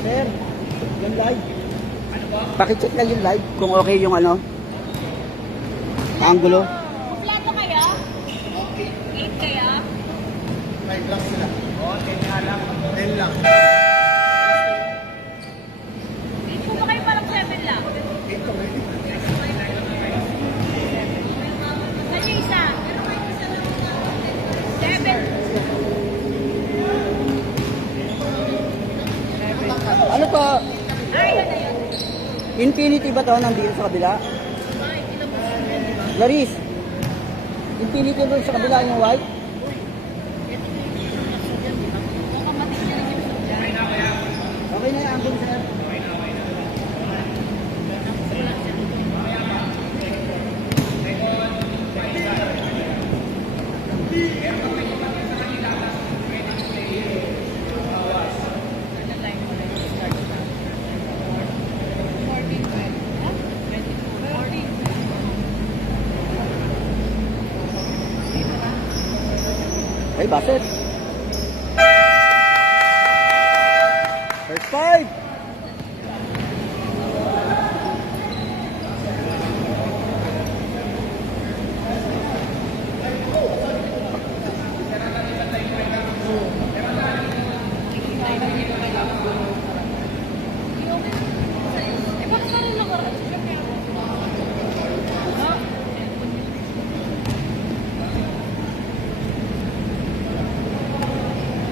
Sir, yung live. Pakicheck lang yung live kung okay yung ano. Angulo. Plato kaya? 8 kaya? 5 lang sila. Oo, 10 nga lang. 10 lang. Kung ba kayo parang 7 lang? Ito, Saan yung isa? 7. Ano to? Ayun na yun. Infinity ba to nandito sa kabila? Laris, Infinity ba sa kabila yung white? Okay na yung angle, sir. Hey, Bassett. First five.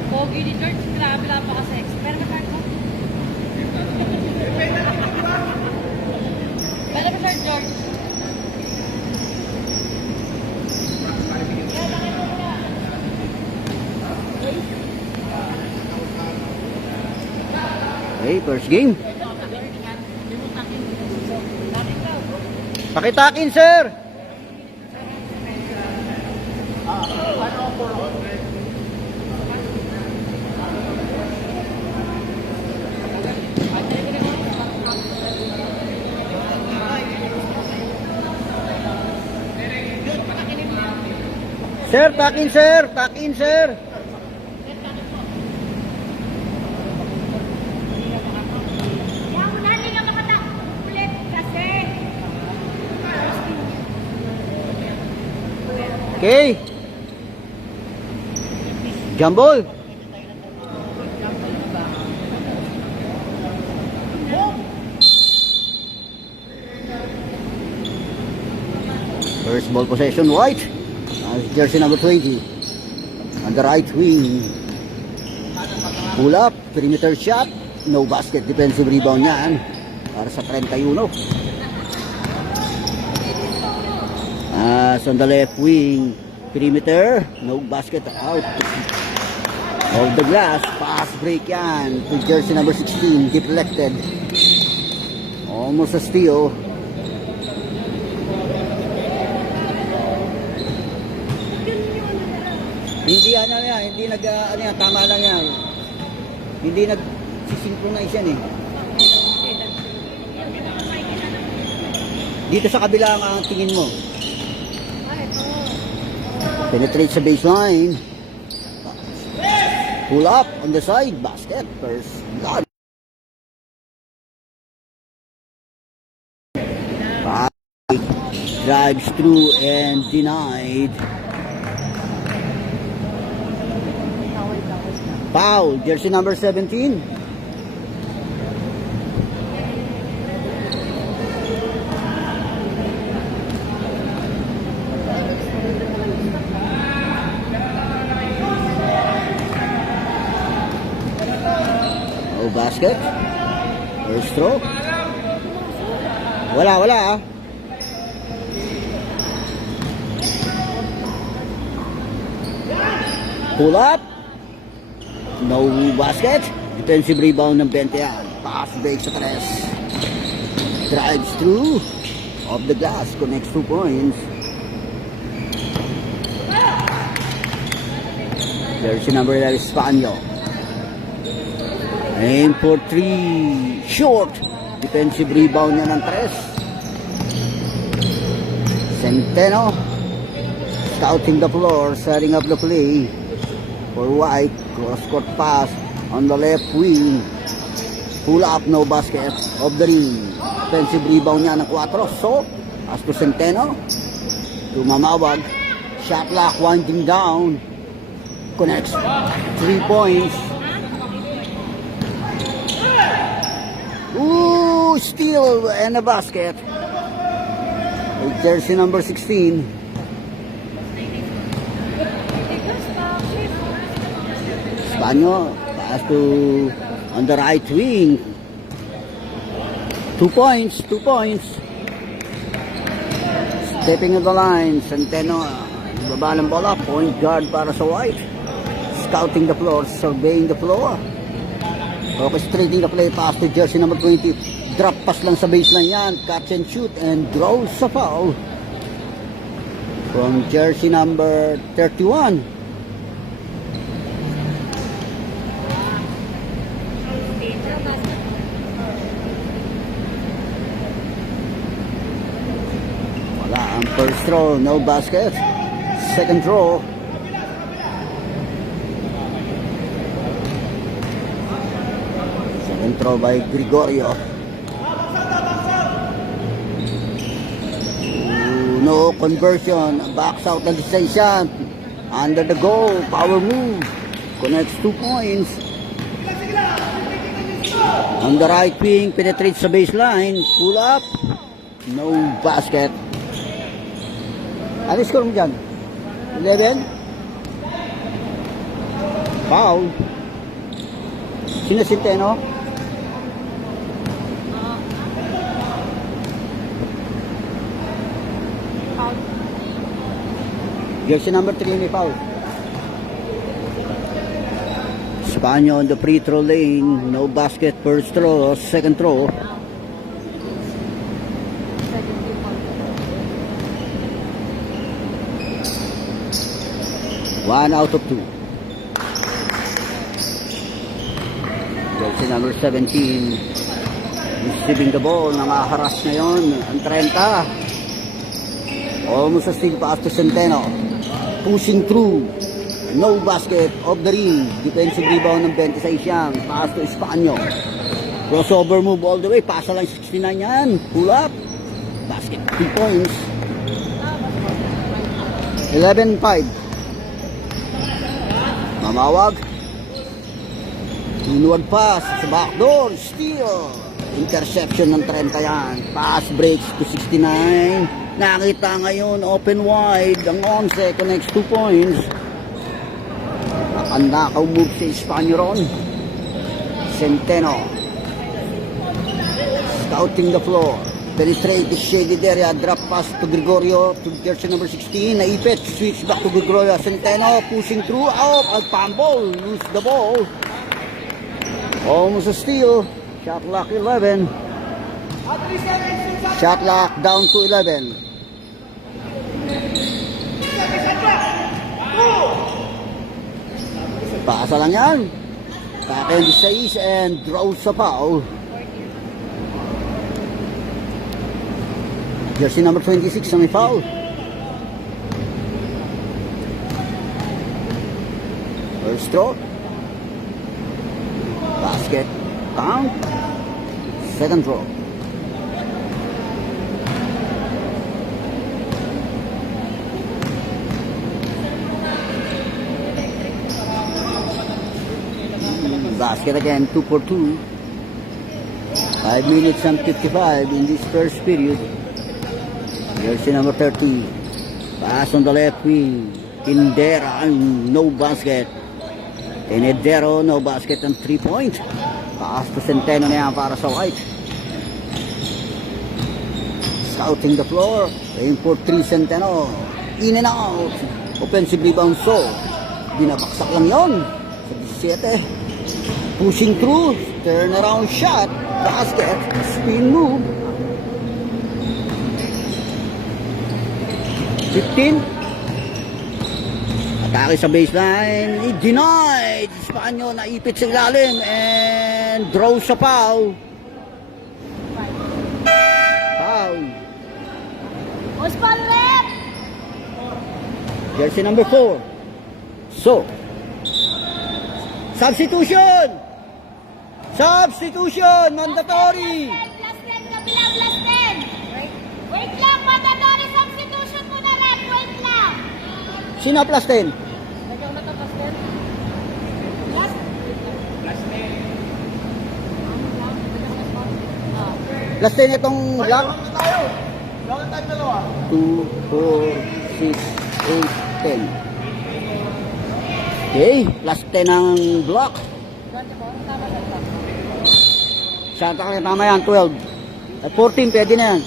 Pogi ni George, grabe lang pa kasi. Pero na-card mo? Pwede ka, Sir George? Hey, first game. Pakitakin, sir. Sir, takin, sir. Takin, sir. Yan, hindi ka makata-ulit kasi. Okay. Jambol. First ball possession, White. Jersey number 20. On the right wing. Pull up, perimeter shot. No basket, defensive rebound yan. Para sa 31. On the left wing. Perimeter, no basket, out. Of the glass, pass break yan. To jersey number 16, deflected. Almost a steal. Hindi ano yan, hindi ano yan, tama lang yan. Hindi nag-synchronize yan eh. Dito sa kabila ang tingin mo. Penetrate sa baseline. Pull up on the side, basket, first God. Drives through and denied. Foul, jersey number 17. No basket. First stroke. Wala ah. Pull up. No basket. Defensive rebound ng 20 yan. Pass break sa 3. Drives through. Off the glass. Connects 2 points. Jersey number 11, Espanyol. Aim for 3. Short. Defensive rebound niya ng 3. Centeno. Scouting the floor. Setting up the play. For White, cross-court pass on the left wing. Pull up, no basket. Of the ring. Offensive rebound niya ng 4. So, as to Centeno. To Mamawag. Shot clock winding down. Connects. 3 points. Ooh, steal and a basket. With jersey number 16. Espanyol pass to on the right wing. 2 points, 2 points. Stepping on the line, Centeno, baba ng bola, point guard para sa White. Scouting the floor, surveying the floor. Orchestrating the play pass to jersey number 20. Drop pass lang sa baseline yan, catch and shoot and draws a foul. From jersey number 31. Wala ang first throw, no basket. Second throw. Second throw by Gregorio. Ooh, no conversion. Backs out ng distansya. Under the goal. Power move. Connects 2 points. On the right wing, penetrates sa baseline. Pull up. No basket. Ano score mo dyan? 11? Foul. Sino Centeno? Jersey number 3 may foul. Espanyol on the free throw lane. No basket. First throw. Second throw. One out of 2. Jersey number 17. Receiving the ball. Nangaharas ngayon. Ang 30. Almost a steal pass to Centeno. Pushing through. No basket of the ring. Defensive rebound ng 26 yan. Pass to Espanyol. Crossover move all the way. Pasa lang 69 yan. Pull up. Basket. 3 points. 11-5. Mamawag. Inuwag pass sa backdoor. Steal. Interception ng 30 yan. Pass breaks to 69. Nakita ngayon open wide. Ang 11 connects 2 points. Nakandakaw move si Espanyol. Centeno. Scouting the floor. Penetrate the shaded area. Drop pass to Gregorio. To jersey number 16. Naipit. Switch back to Gregorio. Centeno pushing through. Out. At fumble. Lose the ball. Almost a steal. Shot clock 11. Shot clock down to 11. Pasa lang yan. Back end 6 and draws a foul. Jersey number 26 na may foul. First throw. Basket. Count. Second throw. Basket again, 2 for 2. 5 minutes and 55 in this first period. Jersey number 30. Pass on the left wing. Tindera, no basket. Tenedero, no basket and 3-point. Pass to Centeno na yan para sa White. Scouting the floor. Playing for 3 Centeno. In and out. Offensive rebound so. Binabaksak lang yon sa 17. Pushing through, turn around shot, basket, spin move. 15. Atake sa baseline, denied. Espanyol naipit sa ilalim and draws sa foul. Foul. Jersey number 4. So, substitution. Substitution, mandatory. Plus 10, kabila, plus 10. Wait lang, mandatory substitution mo na rin. Wait lang. Sino plus 10? Nagaw na to, Pastor. Plus Plus 10 itong block. Gawin na tayo. Gawin tayo dalawa. 2, 4, 6, 8, 10. Okay, plus 10 ang block. Ganyan po, tama na ito. Santa ka tama yan, 12. At 14, pwede na yan.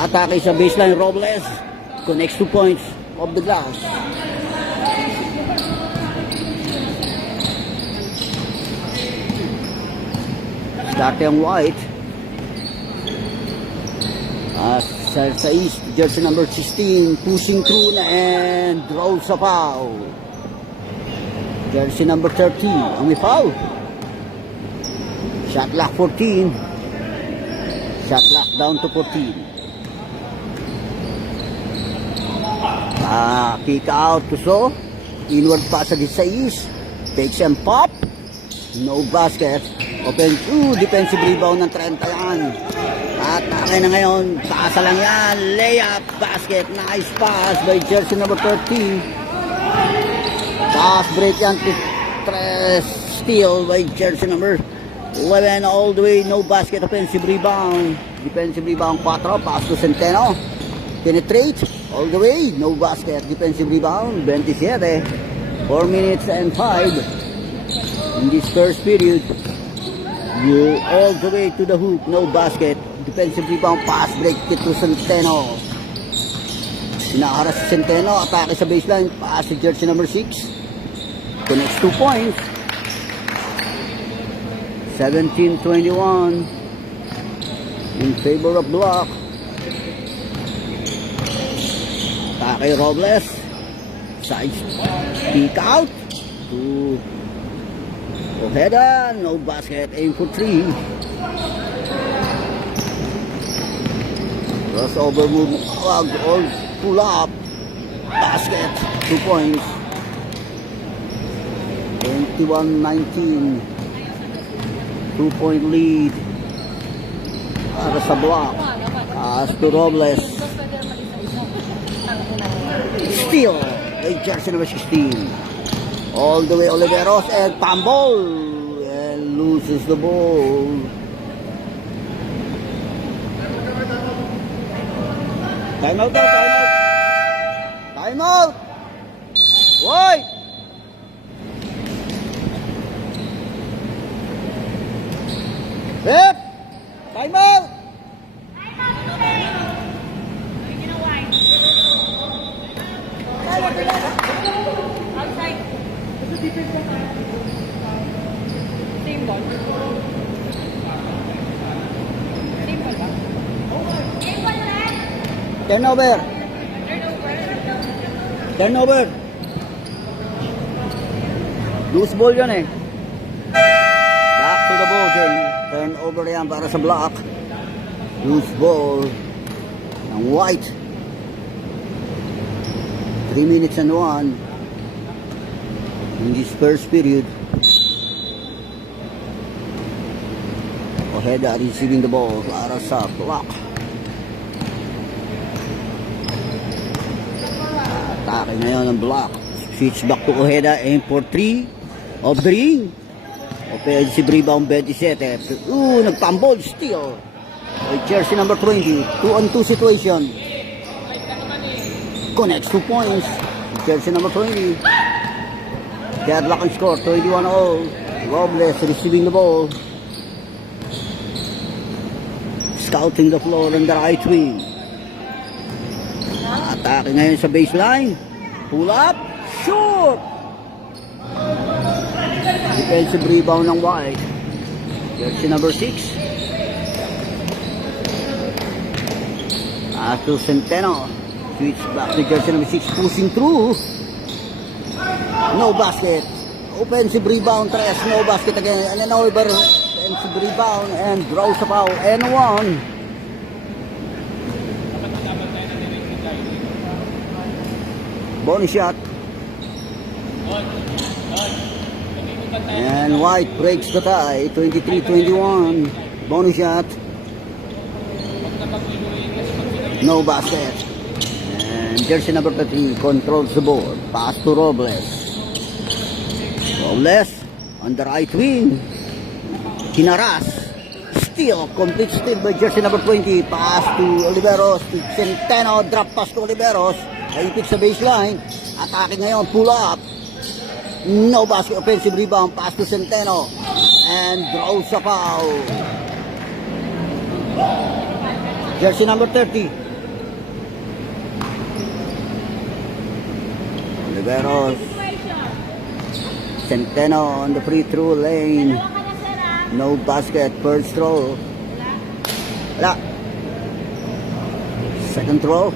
Atake sa baseline, Robles. Connects 2 points of the glass. Dati ang white. Sa east, jersey number 16, pushing through na and draws a foul. Jersey number 30, ang may foul. Shot clock 14. Shot clock down to 14. Kick out to so. Inward pass sa 16. Takes and pop. No basket. Open to defensive rebound ng 30 yan. At akin na ngayon, pasa lang yan. Layup, basket, nice pass by jersey number 30. Pass break yan to steal by jersey number 11 all the way, no basket, offensive rebound. Defensive rebound 4, pass to Centeno. Penetrate, all the way, no basket, defensive rebound, 27. 4 minutes and 5 in this first period. You all the way to the hoop, no basket. Defensive rebound, pass break to Centeno. Inaharas si Centeno, atake sa baseline, pass si jersey number 6. Connects 2 points. 17-21 in favor of block. Atake Robles. Side peek out to Ojeda, no basket, aim for 3. Crossover move, all pull up, basket, 2 points. 21-19, 2-point lead para sa block. Pass to Robles. Steal by jersey number 16. All the way Oliveros and fumble and loses the ball. Time out daw, time out. Time out. Why? Rep! Time out! Outside. Same ball. Same ball ba? Turnover. Turnover. Loose ball yan eh. Back to the ball game. Turnover yan para sa block. Loose ball. Ang white. 3 minutes and 1 in this first period. Ojeda receiving the ball para sa block. Atake ngayon ang block. Switch back to Ojeda. Aim for 3 of the ring. Offensive rebound 27. Nagpambol. Steal. Jersey number 20. 2-on-2 situation. Connects 2 points. Jersey number 20. Deadlock and score. 21-all. Robles receiving the ball. Scouting the floor on the right wing. Atake ngayon sa baseline. Pull up. Shoot! Defensive rebound ng White. Jersey number 6. Ato Centeno. Switch back to jersey number 6. Pushing through. No basket. Offensive rebound. No basket again. And then over. Offensive rebound. And draws a foul. And 1. Bonus shot. And White breaks the tie, 23-21. Bonus shot. No basket. And jersey number 13 controls the board. Pass to Robles. Robles on the right wing. Hinaras. Steal. Complete steal by jersey number 20. Pass to Oliveros. To Centeno. Drop pass to Oliveros. Haipit sa baseline. Atake ngayon. Pull up. No basket. Offensive rebound. Pass to Centeno. And draws a foul. Jersey number 30. Oliveros. Centeno on the free throw lane. No basket. First throw. Wala. Second throw.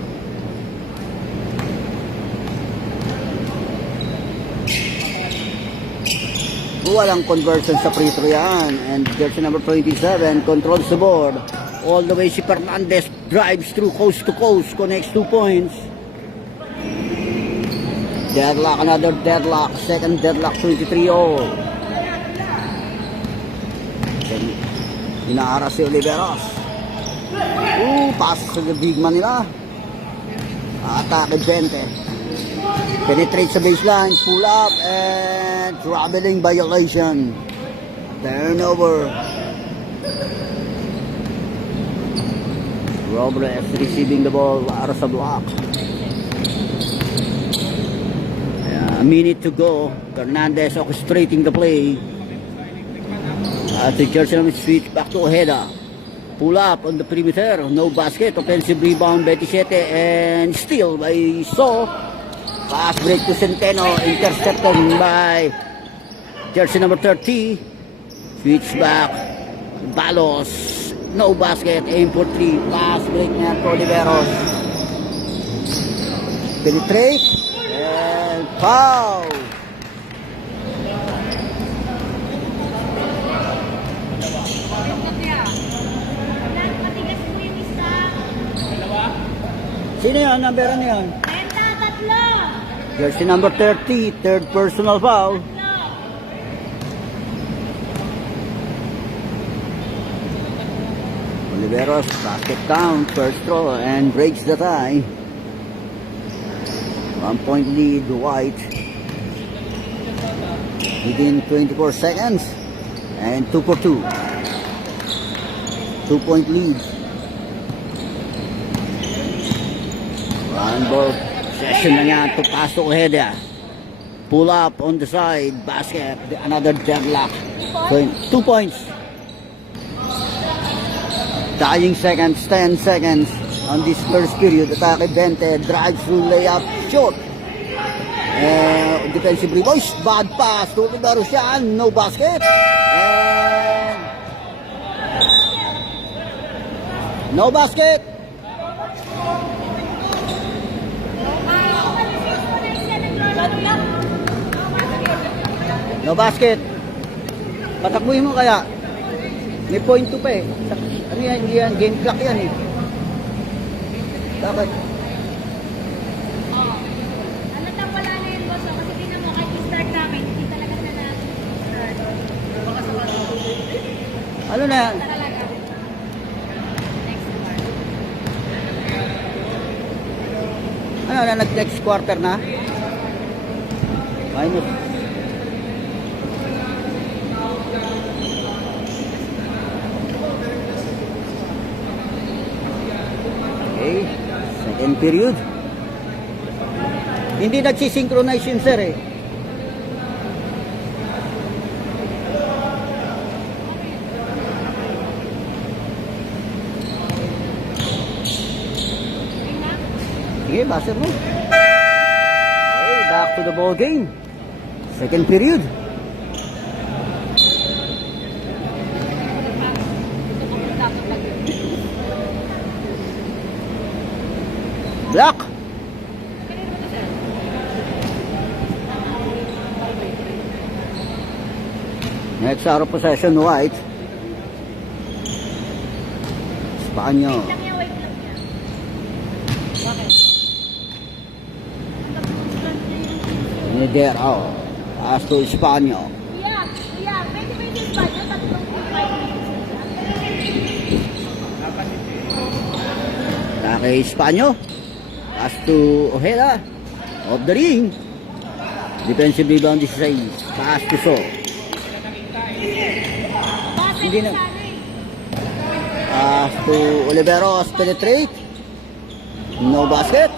Walang conversion sa free throw yan. And jersey number 27 controls the board. All the way si Fernandez drives through coast to coast. Connects 2 points. Deadlock, another deadlock. Second deadlock, 23-all. Inaara si Oliveros. Pass sa big man nila. Atake 20. Penetrate sa baseline. Pull up and traveling violation. Turnover. Robles receiving the ball. Ara sa block. A minute to go. Fernandez orchestrating the play. At the jersey number switch back to Ojeda. Pull up on the perimeter. No basket. Offensive rebound 27 and steal by So. Pass break to Centeno. Intercepted by jersey number 30. Switch back. Balos. No basket. Aim for 3. Pass break na to Oliveros. Penetrate. And foul. Sino yan? Number ano yan? Jersey number 30, third personal foul. Oliveros, basket count, first throw, and breaks the tie. 1 point lead, White. Within 24 seconds, and 2 for 2. 2 point lead. One ball session na yan to pass to Ojeda. Pull up on the side, basket, another deadlock. 2 points. Dying seconds, 10 seconds on this first period. Atake 20, drive through layup, short. Defensive rebound, bad pass to Oliveros yan, no basket. And no basket. No basket. Patakbuhin mo kaya. May point 2 pa eh. Ano yan? Hindi yan. Game clock yan eh. Bakit? Ano tang wala na yun, boss? Kasi tingnan mo, kahit i-start namin, hindi talaga na na-start. Ano na yan? Talaga. Next part. Ano na? Next quarter na? Minus. Okay. Second period. Hindi nagsisynchronize yun, sir eh. Sige, basa mo. Okay, back to the ball game. Second period. Block. Next out of possession, White. Espanyol. Wait lang yan, wait lang yan. Bakit? Nedero. Pass to Espanyol. Yeah. kay Espanyo. Pass to Ojeda. Off the ring. Defensive rebound 16. Pass to So. Hindi na. Pass to Oliveros. Penetrate. No basket.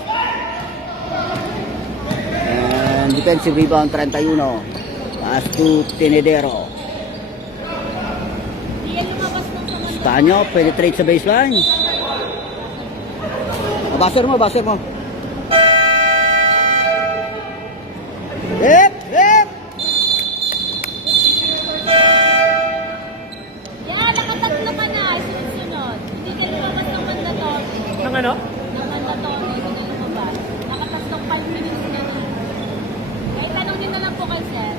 And defensive rebound 31. Pass to Tenedero. Espanyo. Penetrate sa baseline. Baser mo. Hip! Yan, nakatatlo ka na. Sunod-sunod. Hindi ka lumabas ng mandatory. Ng ano? Ng mandatory. Hindi ka lumabas. Nakatatlong 5 minutes na rin. Ay, tanong din na lang po kay Sir.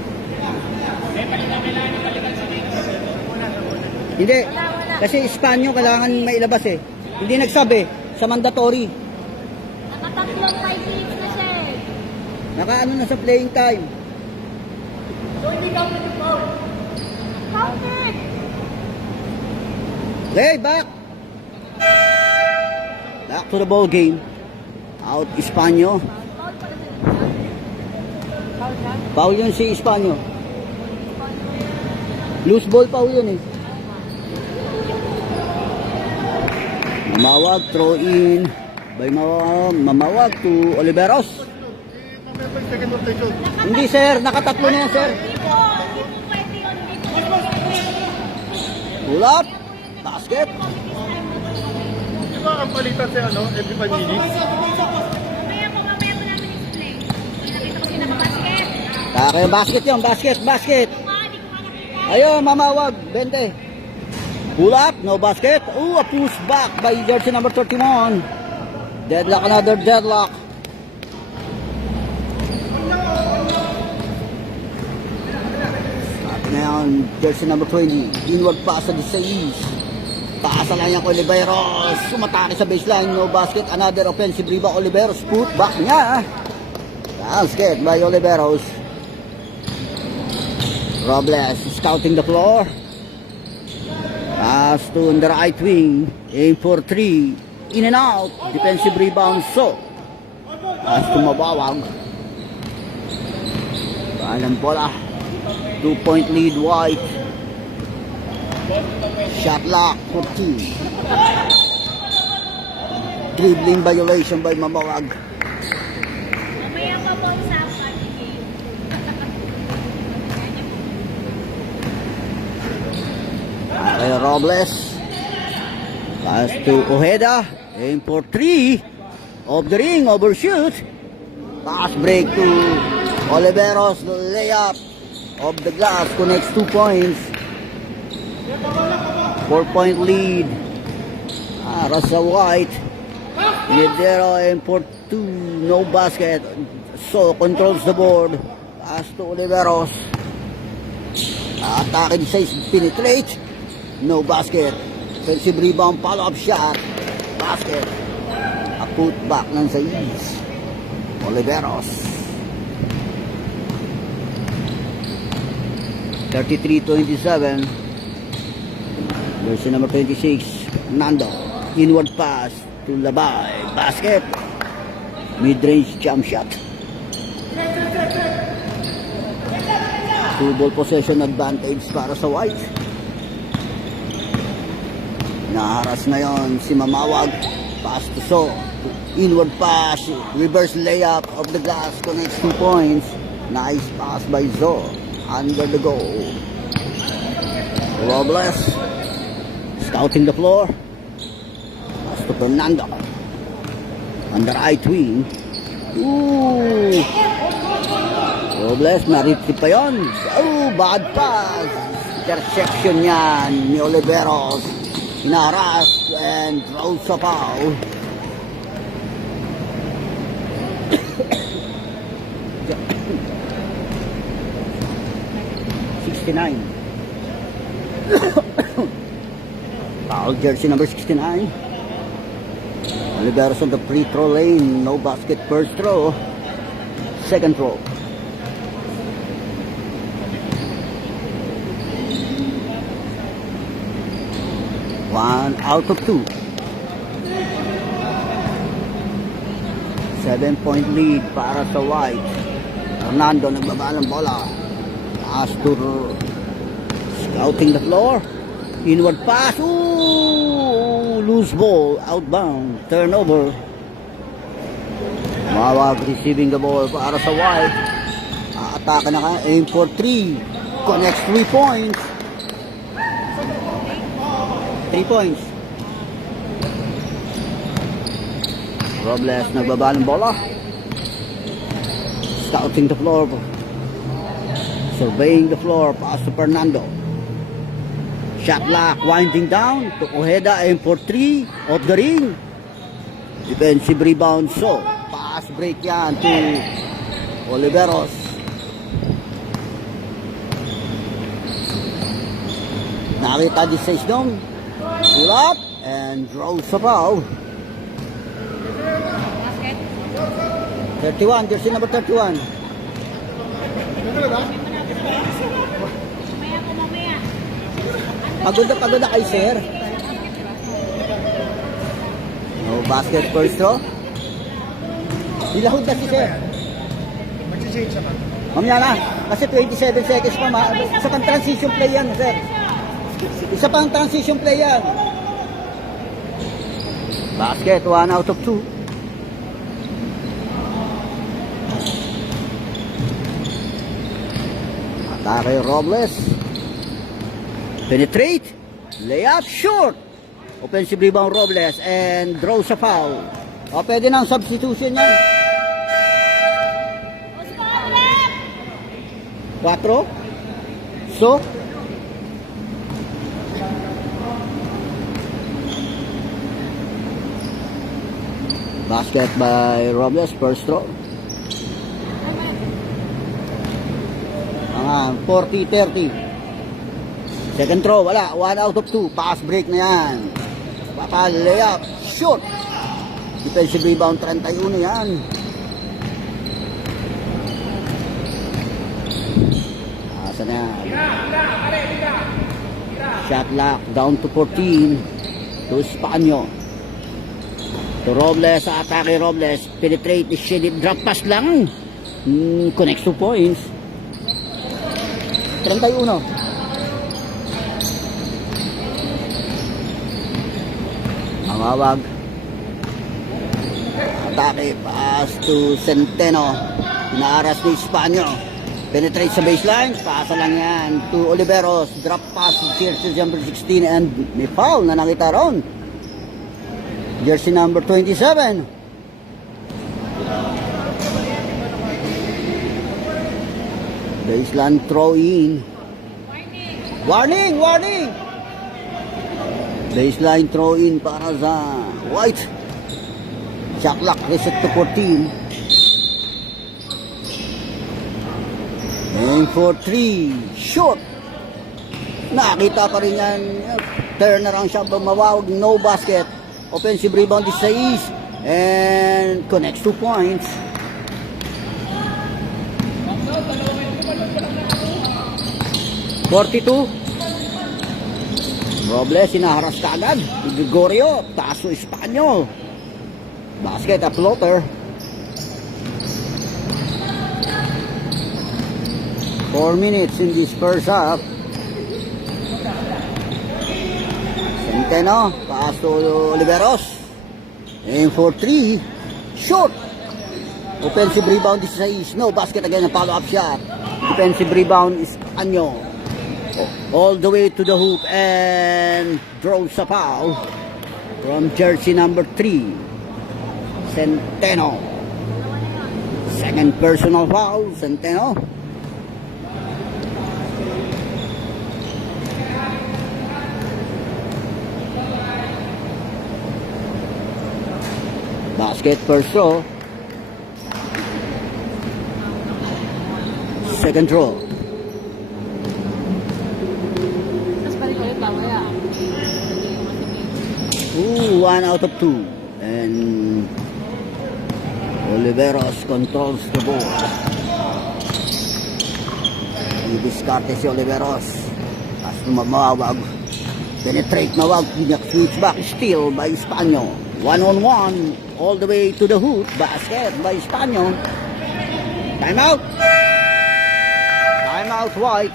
Hindi. Kasi Espanyo kailangan mailabas eh. Hindi nagsabi sa mandatory. Nakatatlong 5 minutes na siya eh. Nakaano na sa playing time. Counted! Okay, back. Back to the ball game. Out Espanyo. Foul pala sa Foul ka? Foul yun si Espanyo. Loose ball foul yun eh. Mamawag, throw in. By Mamawag to Oliveros. Second rotation. Hindi sir, nakatatlo na yan sir. Hindi po pwede yun. Hindi po Pull up. Basket. Di ba ang palitan sa ano, every 5 minutes? Mamaya po namin explain. Nakita ko sinakabasket. Kaya basket yun, basket. Hindi ko nga nakita. Ayun, Mamawag, 20. Pull up, no basket. Ooh, a push back by jersey number 31. Deadlock, another deadlock. Ngayon, jersey number 20. Inward pass sa 16. Paasa lang yan ko Oliveros. Sumatake sa baseline. No basket. Another offensive rebound. Oliveros. Put back niya. Basket by Oliveros. Robles scouting the floor. Pass to on the right wing. Aim for 3. In and out. Defensive rebound. So. Pass to Mabawag. Alam bola. 2-point lead White. Shot lock 14. Dribbling violation by Mamawag. Mamaya pa po sa party game. Kay Robles. Pass to Ojeda. Aim for 3. Off the ring. Overshoot. Pass break to Oliveros. Layup. Of the glass connects 2 points. 4-point lead. Rasa White. Medero and for 2. No basket. So controls the board. Pass to Oliveros. Atake sa penetrate. No basket. Offensive rebound. Follow-up shot. Basket. A putback ng sa East. Oliveros. 33-27. Jersey number 26. Nando. Inward pass to Labay. Basket. Mid-range jump shot. 2-ball possession advantage para sa White. Naharas ngayon si Mamawag. Pass to So. Inward pass. Reverse layup of the glass. Connects 2 points. Nice pass by Zo. Under the goal. Robles scouting the floor. Pass to Fernando. On the right wing. Ooh. Robles, naritip pa yun. Oh, bad pass. Interception yan ni Oliveros. Hinaras and throws a foul. Foul jersey number 69. Oliveros on the free throw lane. No basket first throw. Second throw. One out of 2. 7-point lead para sa White. Fernando nagbaba ng bola. Astur scouting the floor. Inward pass. Ooh, loose ball. Outbound. Turnover. Mawag receiving the ball para sa White. Atake na ka. Aim for 3. Connects 3 points. 3 points. Robles nagbaba ng bola. Scouting the floor. Surveying the floor. Pass to Fernando. Shot clock winding down to Ojeda. Aim for 3. Off the ring. Defensive rebound. So, pass break yan to Oliveros. Nakita 16 dong. Pull up and draws sa foul. Basket. 31, jersey number 31. Mamaya. Pagod na kay sir. No basket first throw. Ilahod na si sir. Mag-change naman. Mamaya na. Kasi 27 seconds pa. Isa pang transition play yan, sir. Isa pang transition play yan. Basket, 1 out of 2. Atake Robles. Penetrate. Layup short. Offensive rebound Robles and draws a foul. O, pwede na ang substitution yan. 4. So, basket by Robles, first throw. 40-30. Second throw, wala. 1 out of 2. Pass break na yan. Baka layup, shoot. Defensive rebound, 31 yan. Asa na yan. Shot lock, down to 14. To Espanyo. To Robles, sa atake Robles. Penetrate, shaded drop pass lang. Connects 2 points. 31. Mawawag. Atake, pass to Centeno. Pinaaras ni Espanyo. Penetrate sa baseline. Pasa lang yan to Oliveros. Drop pass to jersey number 16 and may foul na nakita ron. Jersey number 27. Baseline throw in. Warning! Baseline throw in para sa White. Shot clock reset to 14. Aim for 3. Shot. Nakita pa rin yan. Turnaround shot. Mawawag. No basket. Offensive rebound is 6. And connects 2 points. (42) Robles, sinaharas ka agad. Gregorio, taso Espanyo. Basket, a floater. 4 minutes in this first half. Centeno, pass to Oliveros. Aim for 3. Short. Offensive rebound is 6. No basket again, a follow-up shot. Defensive rebound is Anyo. All the way to the hoop and draws a foul from jersey number 3. Centeno. Second personal foul, Centeno. Basket first throw. Second throw. Ooh, 1 out of 2. And Oliveros controls the ball. Diskarte si Oliveros. As mawawag. Penetrate, mawag. Switch back. Steal by Espanyo. 1-on-1 all the way to the hoop. Basket by Espanyol. Timeout. Timeout White.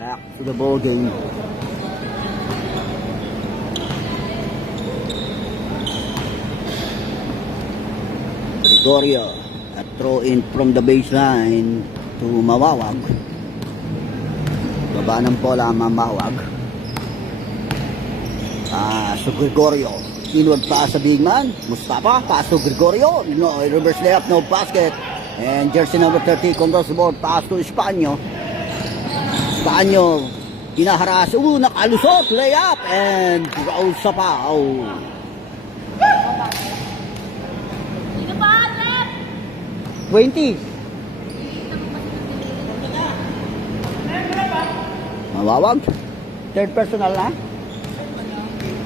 Back to the ball game. Gregorio, a throw in from the baseline to Mawawag. Baba ng bola Mawawag. So Gregorio, inward pass sa big man. Mustafa, pass to Gregorio. No, reverse layup, no basket. And jersey number 30 controls the ball, pass to Espanyol. Espanyol, hinaharas. Nakalusot, layup, and draws sa foul. Sino ba, left? 20. Mamawag. Third personal na.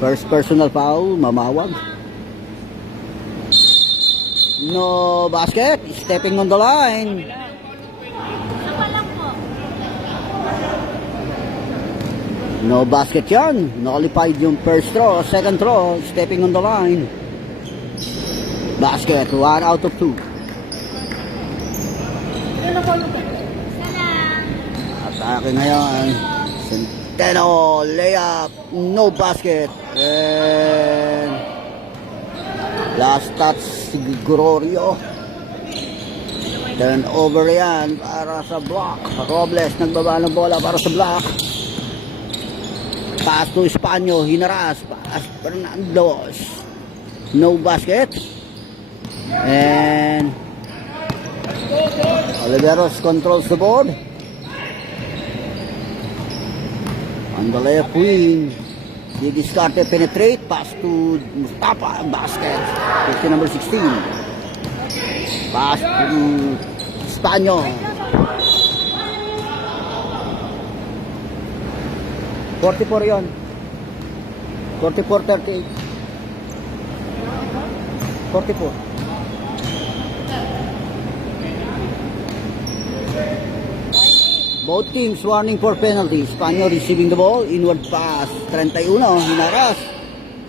First personal foul, Mamawag. No basket. Stepping on the line. Isa pa lang po. No basket yan. Nullified yung first throw. Second throw, stepping on the line. Basket, 1 out of 2. Isa lang. Atake ngayon. Centeno, layup, no basket. And last touch, Gregorio. Turnover yan para sa block. Robles nagbaba ng bola para sa block. Pass to Espanyol, hinaras. Pass Fernandos. No basket. And Oliveros controls the board. On the left wing, Di Discarte penetrate, pass to Mustafa, basket. Jersey number 16. Pass to Espanyol. 44 yon. 44-38. 44. Both teams warning for penalty. Espanyol receiving the ball. Inward pass. 31. Hinaras.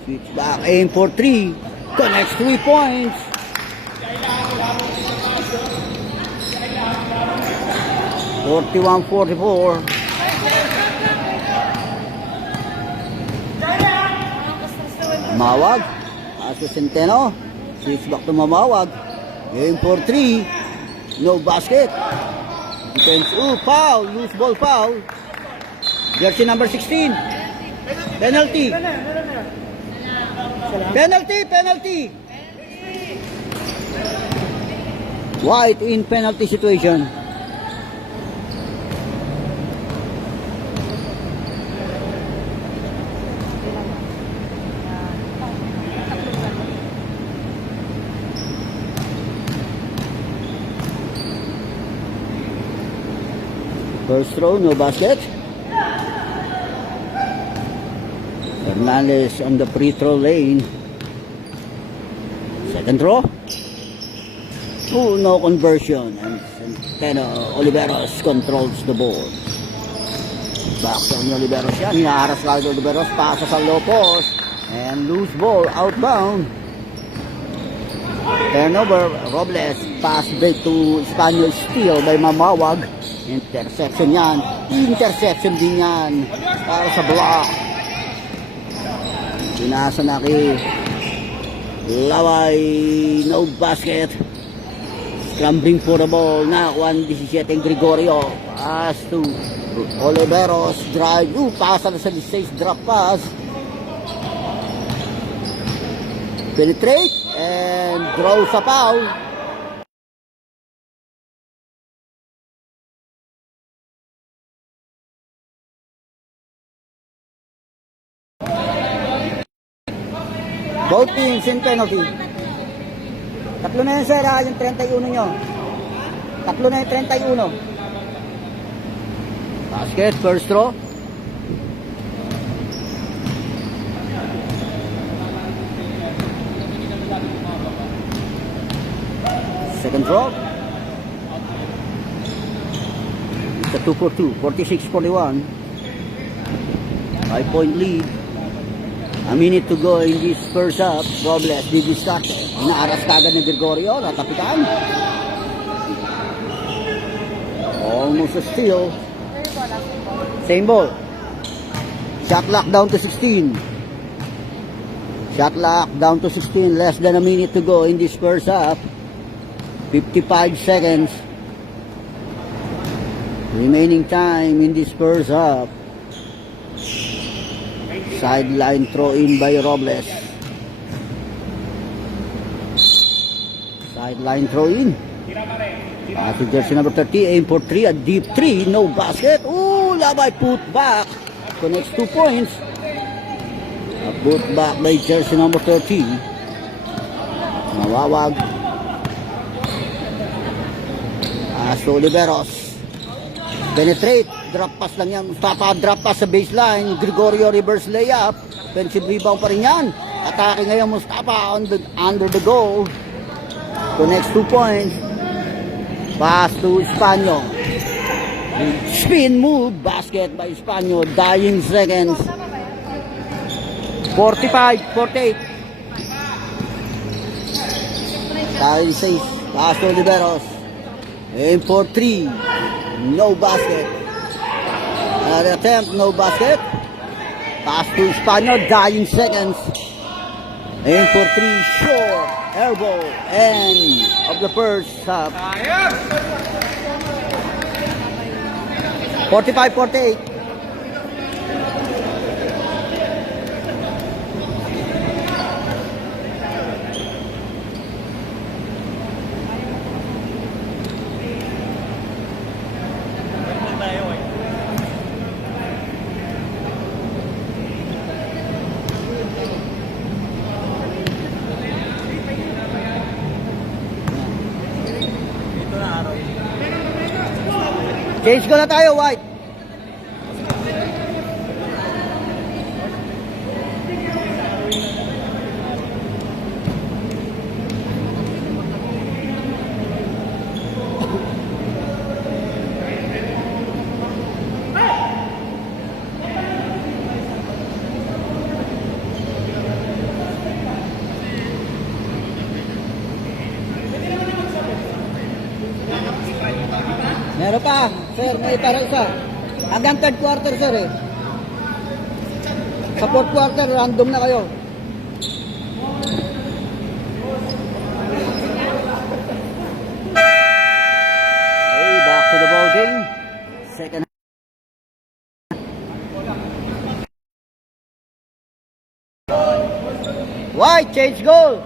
Switch back. Aim for 3. Connects 3 points. (41-44). Mawag. Pass to Centeno. Switch back to Mamawag. Aim for 3. No basket. Defense, foul, loose ball foul. Jersey number 16. Penalty. Penalty. White in penalty situation. First throw, no basket. Fernandez on the free throw lane. Second throw. No conversion. And Centeno, Oliveros controls the ball. Back to Oliveros yan. Hinaharas ka Oliveros. Pasa sa low post. And loose ball outbound. Turnover. Robles. Pass break to Espanyol. Steal by Mamawag. Interception yan. Interception din yan. Para sa block. Pinasa na kay Laway. No basket. Scrambling for the ball. Na 1-17 Gregorio. Pass to Oliveros. Drive. Pasa na sa 16. Drop pass. Penetrate. And draw sa foul. Both teams in penalty. Tatlo na yan, sir, ha? Yung 31 nyo. Tatlo na yung 31. Basket, first throw. Second throw. It's a 2 for 2. 46-41. 5-point lead. A minute to go in this first half. Robles, big start. Inaaras kagad ni Gregorio. Natapitan. Almost a steal. Same ball. Shot clock down to 16. Shot clock down to 16. Less than a minute to go in this first half. 55 seconds. Remaining time in this first half. Sideline throw in by Robles. Sideline throw in. Pass to jersey number 30. Aim for 3. A deep 3. No basket. Ooh, Labay put back. Connects 2 points. A put back by jersey number 30. Mawawag. Pass to Oliveros. Penetrate. Drop pass lang yan. Mustafa drop pass sa baseline. Gregorio reverse layup. Offensive rebound pa rin yan. Atake ngayon Mustafa under the goal. Connects 2 points. Pass to Espanyol. Spin move. Basket by Espanyol. Dying seconds. 45, 48. Dying 6. Pass to Oliveros. Aim for 3. No basket. Another attempt. No basket. Pass to Espanyol. Dying seconds. Aim for 3. Short. Elbow. End of the first half. 45-48. Change ko na tayo, White. Meron pa, sir, may para isa. Hanggang third quarter, sir, eh. Sa fourth quarter, random na kayo. Okay, back to the ball game. Second. White, change goal.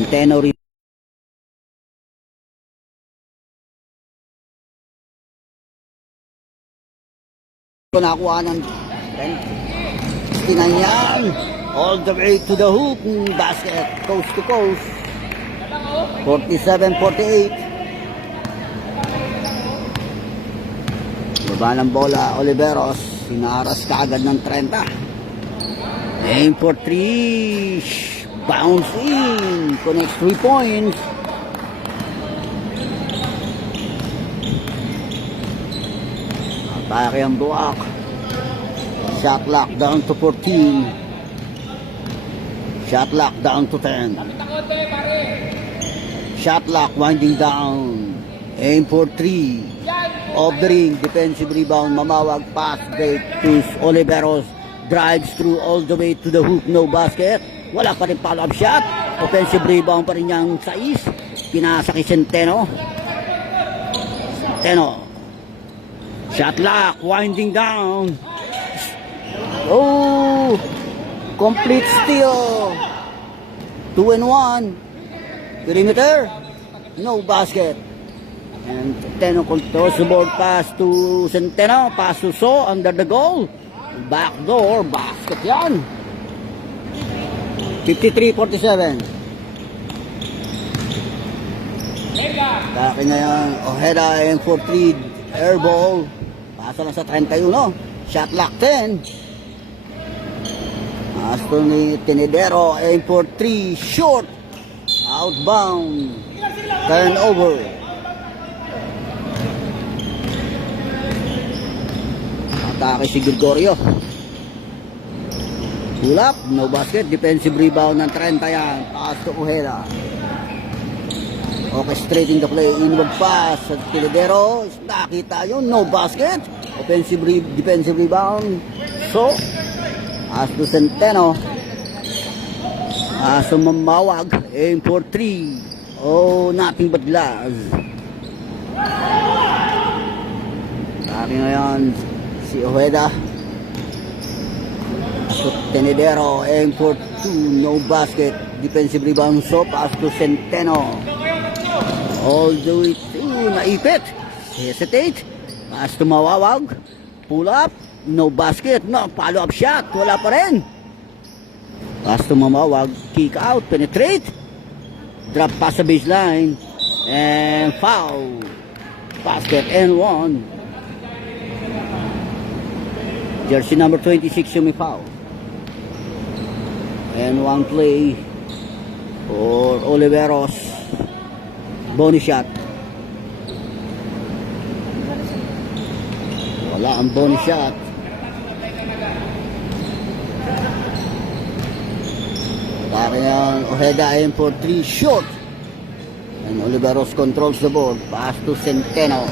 Centeno rin. Nakuha ng 69 yan. All the way to the hoop. Basket. Coast to coast. 47-48. Baba ng bola. Oliveros. Sinaras kaagad ng 30. Aim for 3. Bounce in. Connects 3 points. Atake ang buwak. Shot clock down to 14. Shot clock down to 10. Shot clock winding down. Aim for 3. of the ring. Defensive rebound, Mamawag, pass break to Oliveros. Drives through all the way to the hoop, no basket. Wala pa rin follow-up shot. Offensive rebound pa rin niyang sais. Pinasa kay Centeno. Centeno. Shot lock, winding down. Oh! Complete steal. 2 and 1. Perimeter. No basket. And Centeno controls the board pass to Centeno. Pass to So under the goal. Backdoor. Basket yan. 53-47. Kaki na yan. Ojeda and for 3. Air ball. Pasa na sa 31. Shot lock 10. Asto ni Tenedero and for 3. Short. Outbound. Turnover. Atake si Gregorio. Pull up, no basket. Defensive rebound ng 30 yan. Pass to Ojeda. Orchestrating the play. Inward pass sa Tenedero. Nakita yun, no basket. Defensive rebound. So, as to Centeno. As to Mamawag. Aim for 3. Oh, nothing but glass. Sabi ngayon, si Ojeda. As to Tenedero. Aim for 2. No basket. Defensive rebound. So, pass to Centeno. All the way to naipit. Hesitate. Pass to Mawawag. Pull up. No basket. No follow-up shot. Wala pa rin. Pass to Mamawag. Kick out. Penetrate. Drop pass sa baseline. And foul. Basket and 1. Jersey number 26 yung may foul. And 1 play for Oliveros. Bonus shot. Wala ang bonus shot. Kaya yan, Ojeda aim for 3 short. And Oliveros controls the ball. Pass to Centeno.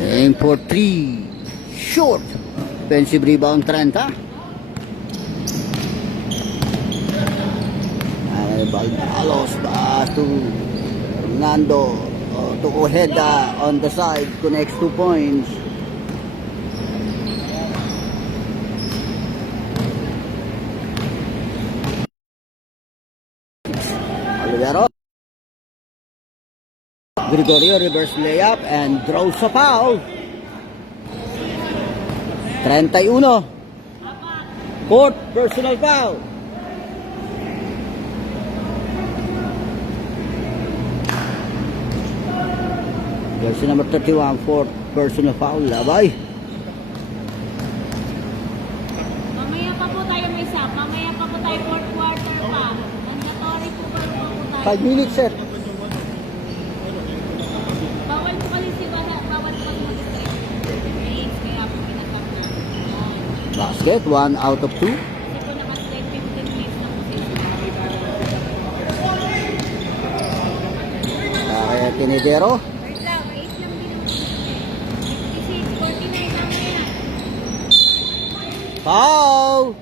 Aim for 3 short. Defensive rebound 30. Balbalos pass to Fernando. To Ojeda on the side. Connects 2 points. Olivero. Gregorio reverse layup and draws a foul. 31. Fourth personal foul. Jersey number 31, fourth personal foul. Labay. Mamaya pa po tayo may sap. Mamaya pa po tayo fourth quarter pa. Mandatory po ba po tayo? 5 minutes, sir. Bawal po kasi si Wala. Bawal po kasi mag-stress. Kaya po pinatap na. Basket, 1 out of 2. Kasi po naka-stay 15 minutes na po sila. Kaya Tenedero. Wait lang din. 56, 49 lang yan. Foul!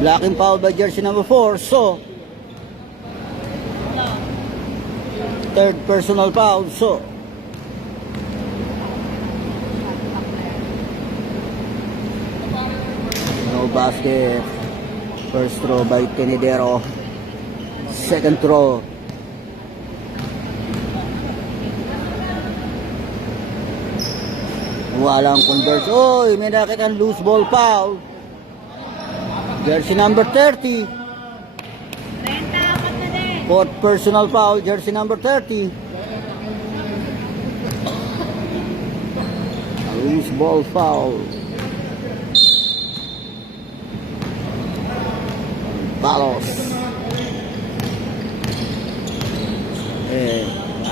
Blocking foul by jersey number 4. So, third personal foul. So, no basket. First throw by Tenedero. Second throw. Walang converse. Oy, may nakitang loose ball foul. Jersey number 30. 30, apat na din. Fourth personal foul, jersey number 30. Loose ball foul. Palos.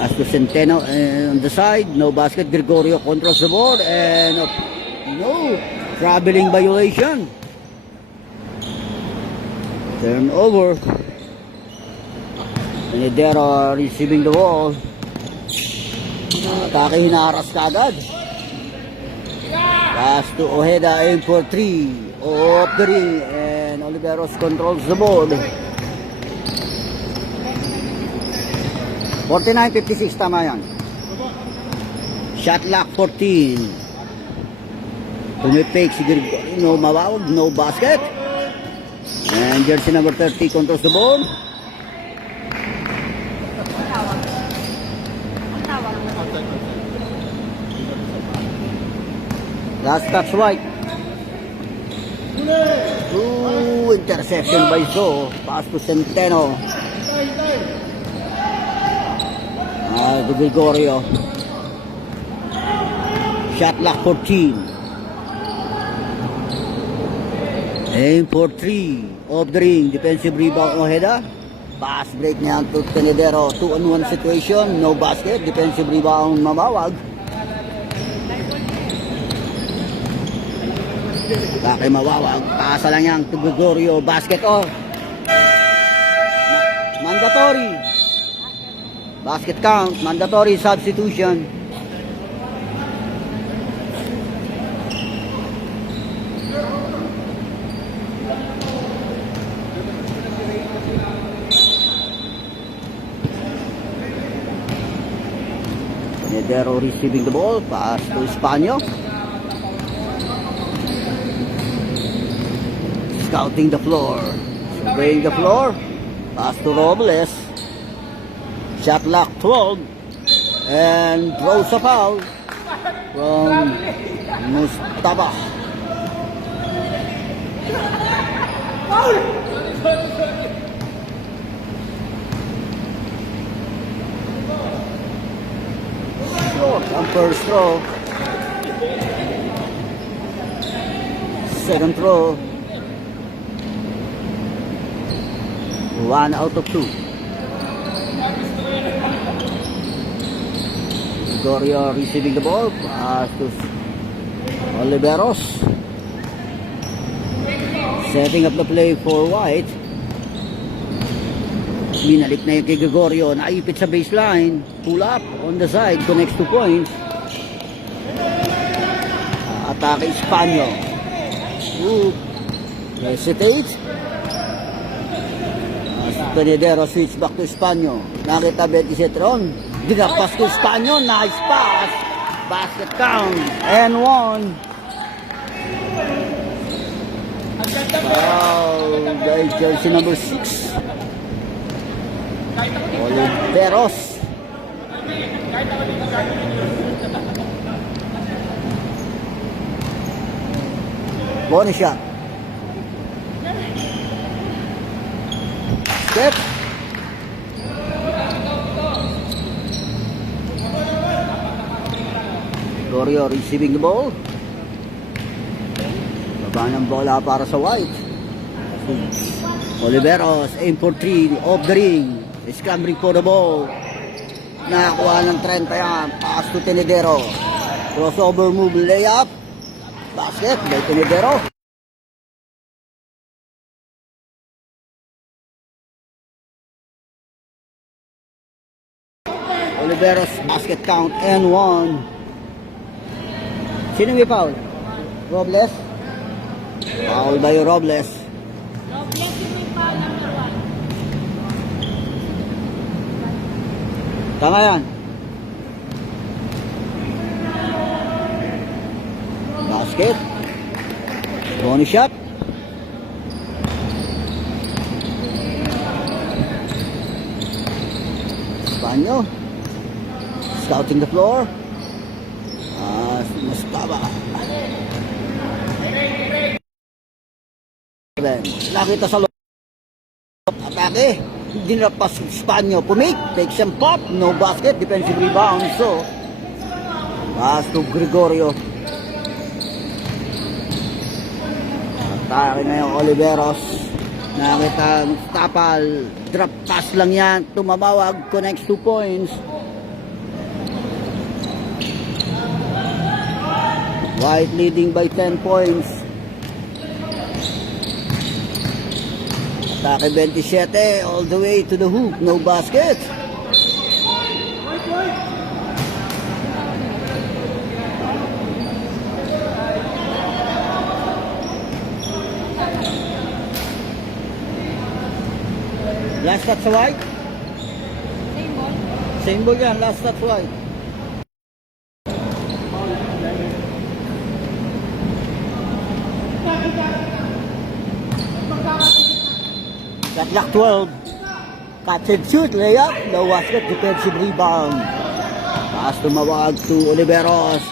As to Centeno on the side, no basket. Gregorio controls the board and no traveling violation. Turnover. Benedero receiving the ball. Atake, hinaharas kagad. Pass to Ojeda, aim for 3. Off the ring, and Oliveros controls the board. 49-56, tama yan. Shot clock 14. Pumipake si Gregorio, mawawag, no basket. And jersey number 30 controls the board. Last touch right. Ooh, interception by Zo. Pass to Centeno. To Gregorio. Shot clock 14. Aim for 3. Off the ring. Defensive rebound Ojeda. Pass break niya to Tenedero. 2-on-1 situation. No basket. Defensive rebound Mamawag. Bakit Mawawag? Pasa lang yan to Gregorio. Basket off. Mandatory. Basket count. Mandatory substitution. Tenedero receiving the ball. Pass to Espano. Scouting the floor. Surveying the floor. Pass to Robles. Shot clock 12. And throws a foul from Mustafa. Short on first throw. Second throw. 1 out of 2. Gregorio receiving the ball. Pass to Oliveros. Setting up the play for White. Binalik na yung kay Gregorio. Naipit sa baseline. Pull up on the side. Connects to point. Atake Espano. Hesitate. Tenedero switch back to Espano. Nakita Betty Cetron. Dinapas to Espano. Nice pass. Basket count. And 1. Wow. Dahil jersey number 6. Oliveros. Bonus shot. Step. Gregorio receiving the ball. Baba ng bola para sa White. Oliveros aim for 3. Off the ring. Scrambling for the ball. Nakakuha ng 30 yan. Pass to Tenedero. Crossover move, layup. Basket by Tenedero. Oliveros, basket count and 1. Sino may foul? Robles? Foul by Robles. Robles yung may foul number 1. Tama yan. Basket. Bonus shot. Espano. Scouting the floor. Mustafa. Nakita sa loob. Atake. Dinapas Espano. Pumik. Takes some pop. No basket. Defensive rebound. So, pass to Gregorio. Atake na yung Oliveros. Nakita Tapal. Drop pass lang yan. Tumabawag. Connects 2 points. White leading by 10 points. Atake 27 all the way to the hoop. No basket. Last touch white. Same ball. Same ball yan. Last touch white. Shot clock 12. Catch and shoot. Layup. No basket. Defensive rebound. Pass tumawag to Oliveros.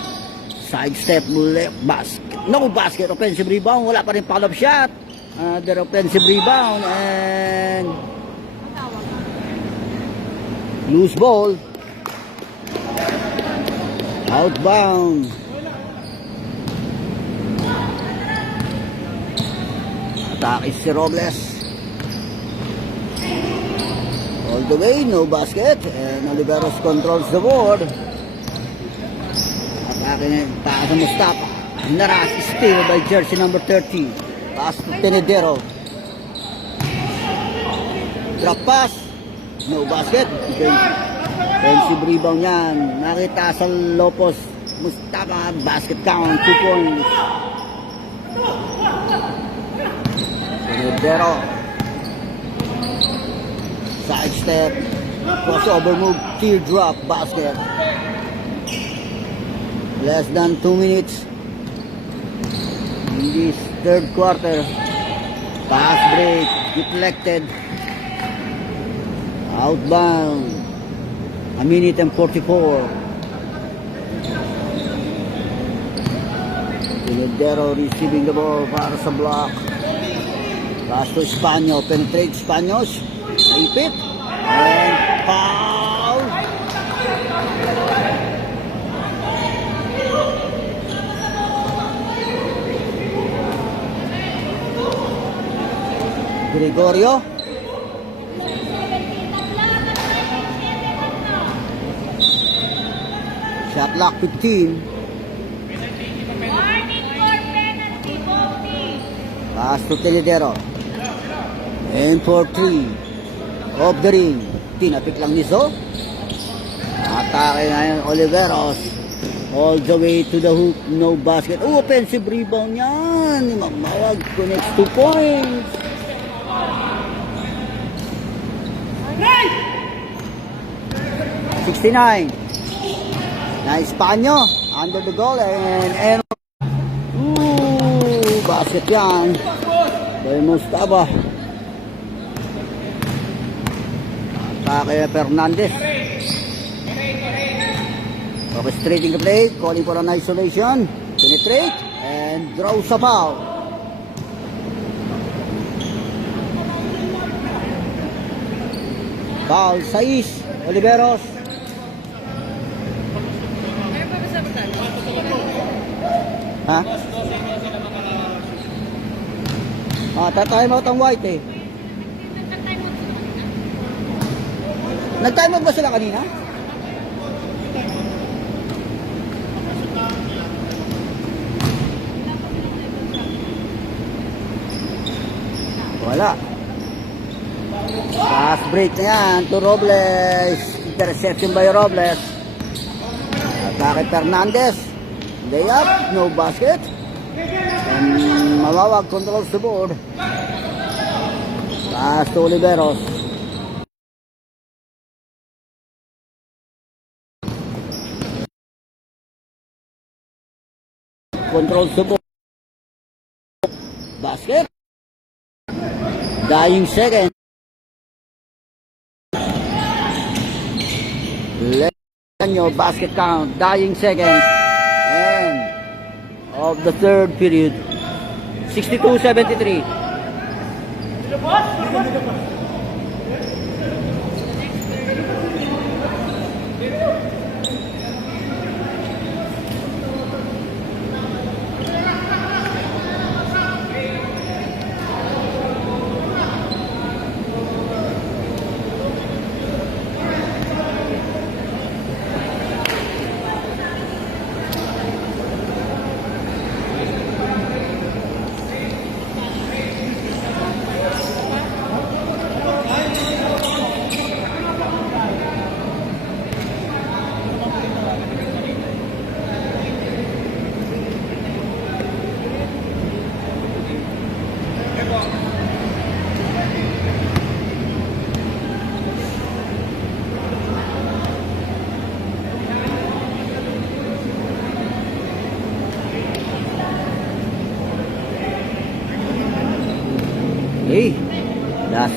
Sidestep. Left basket. No basket. Offensive rebound. Wala pa rin follow-up shot. Another offensive rebound. And loose ball. Outbound. Atake si Robles. All the way, no basket. And Oliveros controls the board. Atake na taas ng Mustafa. Naras, steal by jersey number 30. Pass to Tenedero. Drop pass. No basket. Defensive rebound yan. Nakita sa Lopos. Mustafa, basket count. 2 points. Tenedero. Side step. Crossover move. Teardrop basket. Less than 2 minutes in this third quarter. Pass break. Deflected. Outbound. A minute and 44. Tenedero receiving the ball para sa block. Pass to Espanyo. Penetrate Españos. Naipit. And foul. Gregorio. Shot clock 15. Warning for penalty, Bobby. Pass to Tenedero. And for 3. Off the ring. Tinapik lang ni Zo. Atake na yun, Oliveros. All the way to the hoop. No basket. Oh, offensive rebound yan. Mamawag connects 2 points. $69. Na Espanyo. Under the goal. And ooh, basket yan. By Mustafa. Atake Fernandez. Orchestrating the play. Calling for an isolation. Penetrate. And draws a foul. Foul 6. Oliveros. Ano pa ba sa batal? Ha? Tatime out ang white eh. Nag-time out ba sila kanina? Wala. Fast break na yan to Robles. Interception by Robles. Atake Fernandez. Layup, no basket. And Mawawag controls the board. Pass to Oliveros. Controls the ball. Basket. Dying second. Leño, basket count. Dying second. And of the third period. 62-73.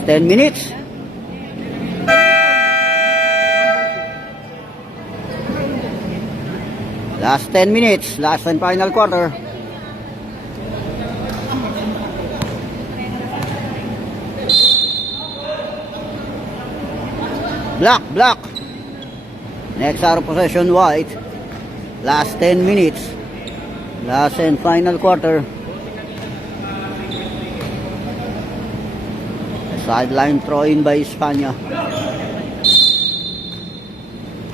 Last 10 minutes. Last 10 minutes. Last and final quarter. Black. Next out of possession, white. Last 10 minutes. Last and final quarter. Sideline throw in by Espana.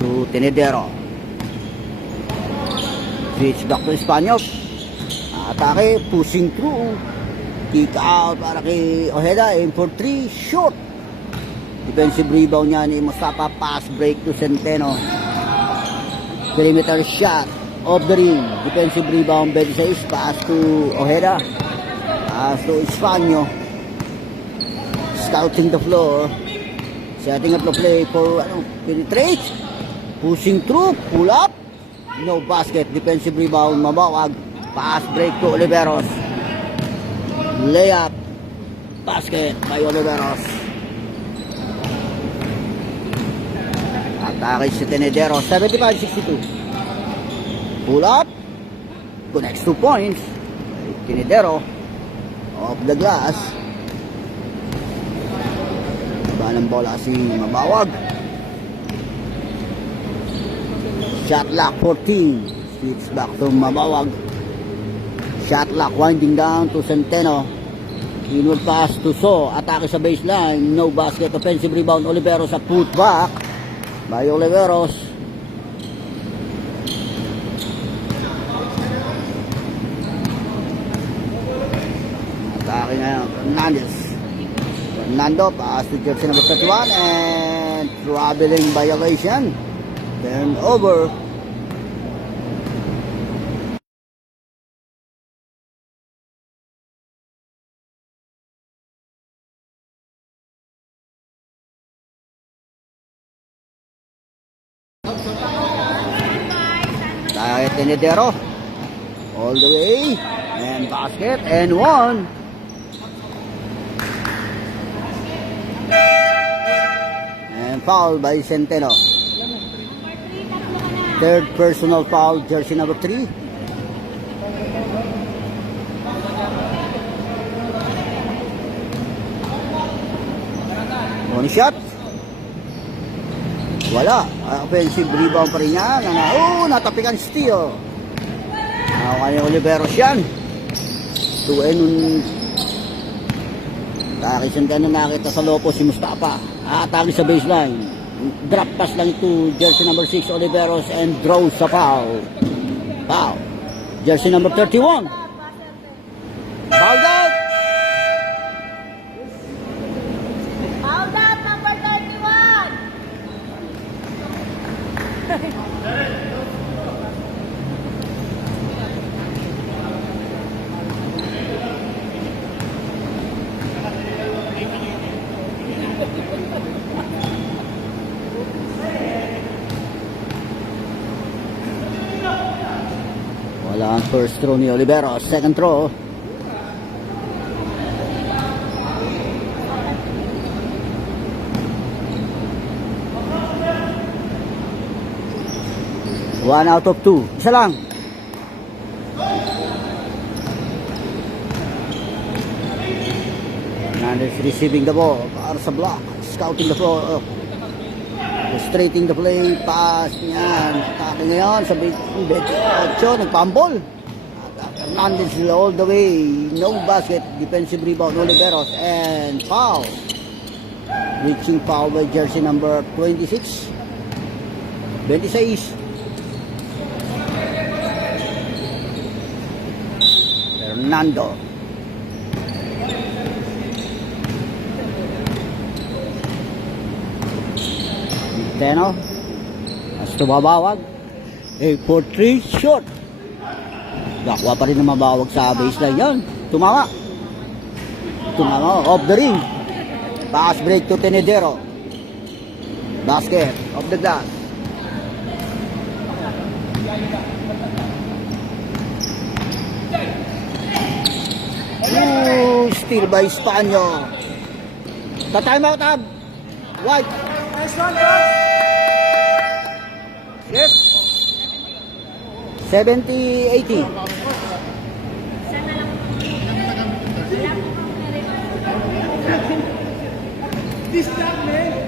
To Tenedero. Switch back to Espanyol. Atake, pushing through. Kick out para kay Ojeda. Aim for 3. Short. Defensive rebound niya ni Mustafa. Pass break to Centeno. Perimeter shot. Off the ring. Defensive rebound. 26. Pass to Ojeda. Pass to Espanyol. Scouting the floor. Setting up the play for penetrate. Pushing through. Pull up. No basket. Defensive rebound. Mabawag. Pass break to Oliveros. Layup. Basket by Oliveros. Atake si Tenedero. 75-62. Pull up. Connects 2 points. Tenedero. Off the glass. Iba ng bola si Mabawag. Shot clock 14. Switch back to Mabawag. Shot clock winding down to Centeno. Inward pass to So. Atake sa baseline. No basket. Offensive rebound. Oliveros sa putback by Oliveros. Atake ngayon. Hernandez. Fernando pass to jersey number 31 and traveling violation. Turn over. Tayo Tenedero. All the way. And basket and one. And foul by Centeno. Third personal foul, jersey number 3. One shot. Wala. Offensive rebound pa rin yan. Natapikan steal. Kaya Oliveros yan. 2-N. Takisan ka na nakita sa lopo si Mustafa. Atake sa baseline. Drop pass lang to jersey number 6 Oliveros and draws sa foul. Foul. Jersey number 31. Fouled out. Fouled out, number 31. Wala ang first throw ni Oliveros. Second throw. One out of 2. Isa lang. Hernandez receiving the ball. Para sa block. Scouting the floor. Straighting the play. Pass. Yan. Atake ngayon sa 28. Nagpambol. Hernandez all the way. No basket. Defensive rebound. Oliveros. And foul. Reaching foul by jersey number 26. 26. Fernando. Centeno. As tumabawag. 8-4-3 short. Dakwa pa rin na mabawag sa baseline yan. Tumama. Off the ring. Pass break to Tenedero. Basket. Off the glass. Steal by Espanyol. Ta-time out, Ab. White. Nice one, guys. Yes. 70-80. This time, man.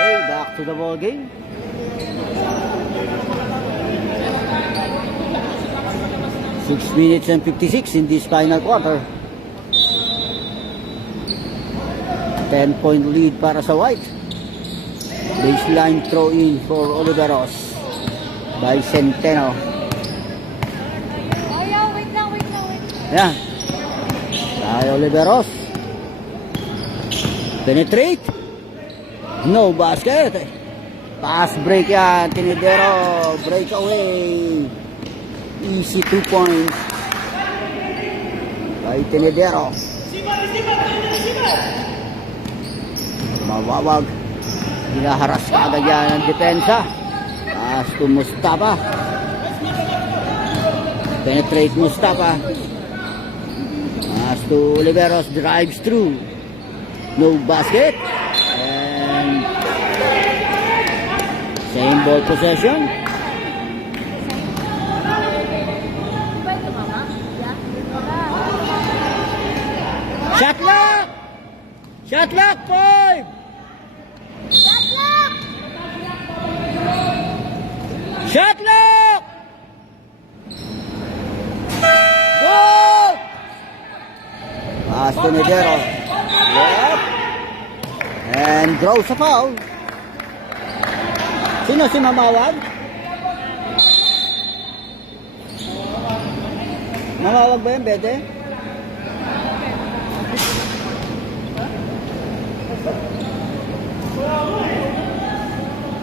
Okay, back to the ball game. Six minutes and 56 in this final quarter. 10-point lead para sa White. Baseline throw in for Oliveros by Centeno. Oh, yeah, wait lang. Yan. By Oliveros. Penetrate. No basket. Pass break yan. Tinidero. Breakaway. Easy 2 points. By Tinidero. Mawawag. Hinaharas ka agad yan ang depensa. Pass to Mustafa. Penetrate Mustafa. Pass to Oliveros. Drives through. No basket. And same ball possession. Shot lock! Shot lock, boy! Shot lock! Shot lock! Goal! Pass to Nedero. Yep. And draws a foul. Sino si Mamawag? Mamawag ba yan, Bede?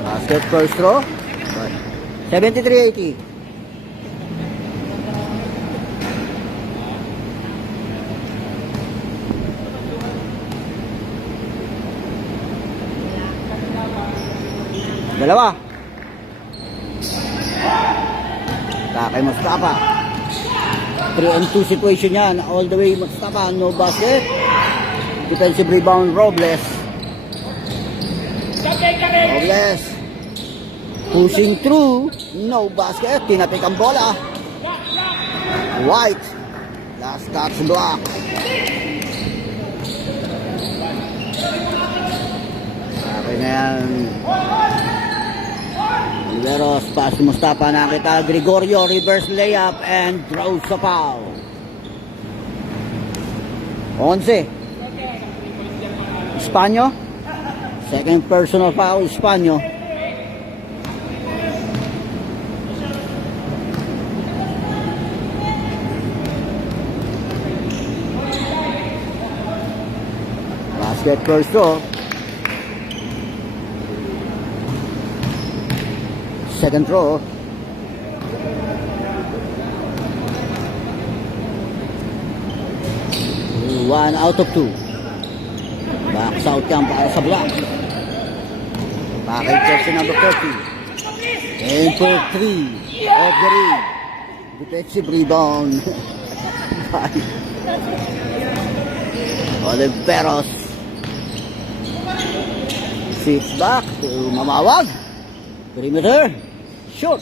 Basket first throw. 73-80. Dalawa. Takay Mustafa. 3-2 situation yan. All the way Mustafa. No basket. Defensive rebound Robles. Robles. Pushing through. No basket. Tinapik ang bola. White. Last touch block. Okay na yan. Oliveros, pass to Mustafa, nakita Gregorio, reverse layup and draws a foul. 11. Espanyo. Second personal foul, Espanyo. Basket first throw. Second throw. One out of two. Backs out yan para sa block. Package jersey number 30. And for 3 of the ring. Defensive rebound. Oliveros. Sits back to Mamawag. Perimeter. Shoot.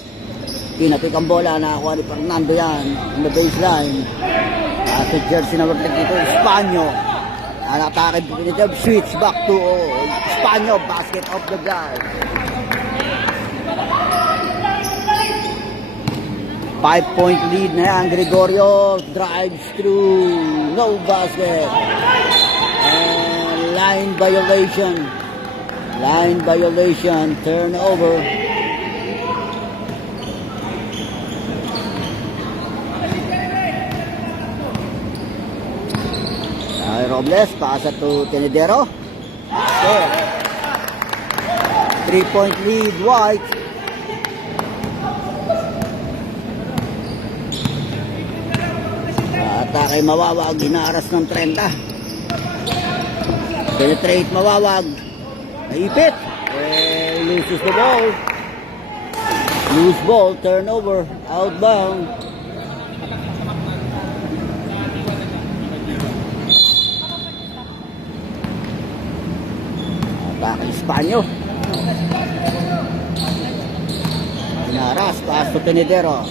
Pinapik ang bola. Nakakuha ni Fernando yan. On the baseline. At jersey number 32. Espanyo. An-attack definitive. Switch back to Espanyo. Basket off the glass. 5-point lead na yan. Gregorio drives through. No basket. And line violation. Line violation. Turnover. Robles, pasa to Tenedero. There. 3-point lead, White. Atake Mawawag, inaaras ng 30. Penetrate Mawawag. Naipit. Loses the ball. Loose ball, turnover, outbound. Atake Espanyo. Inaras, pass to Tenedero.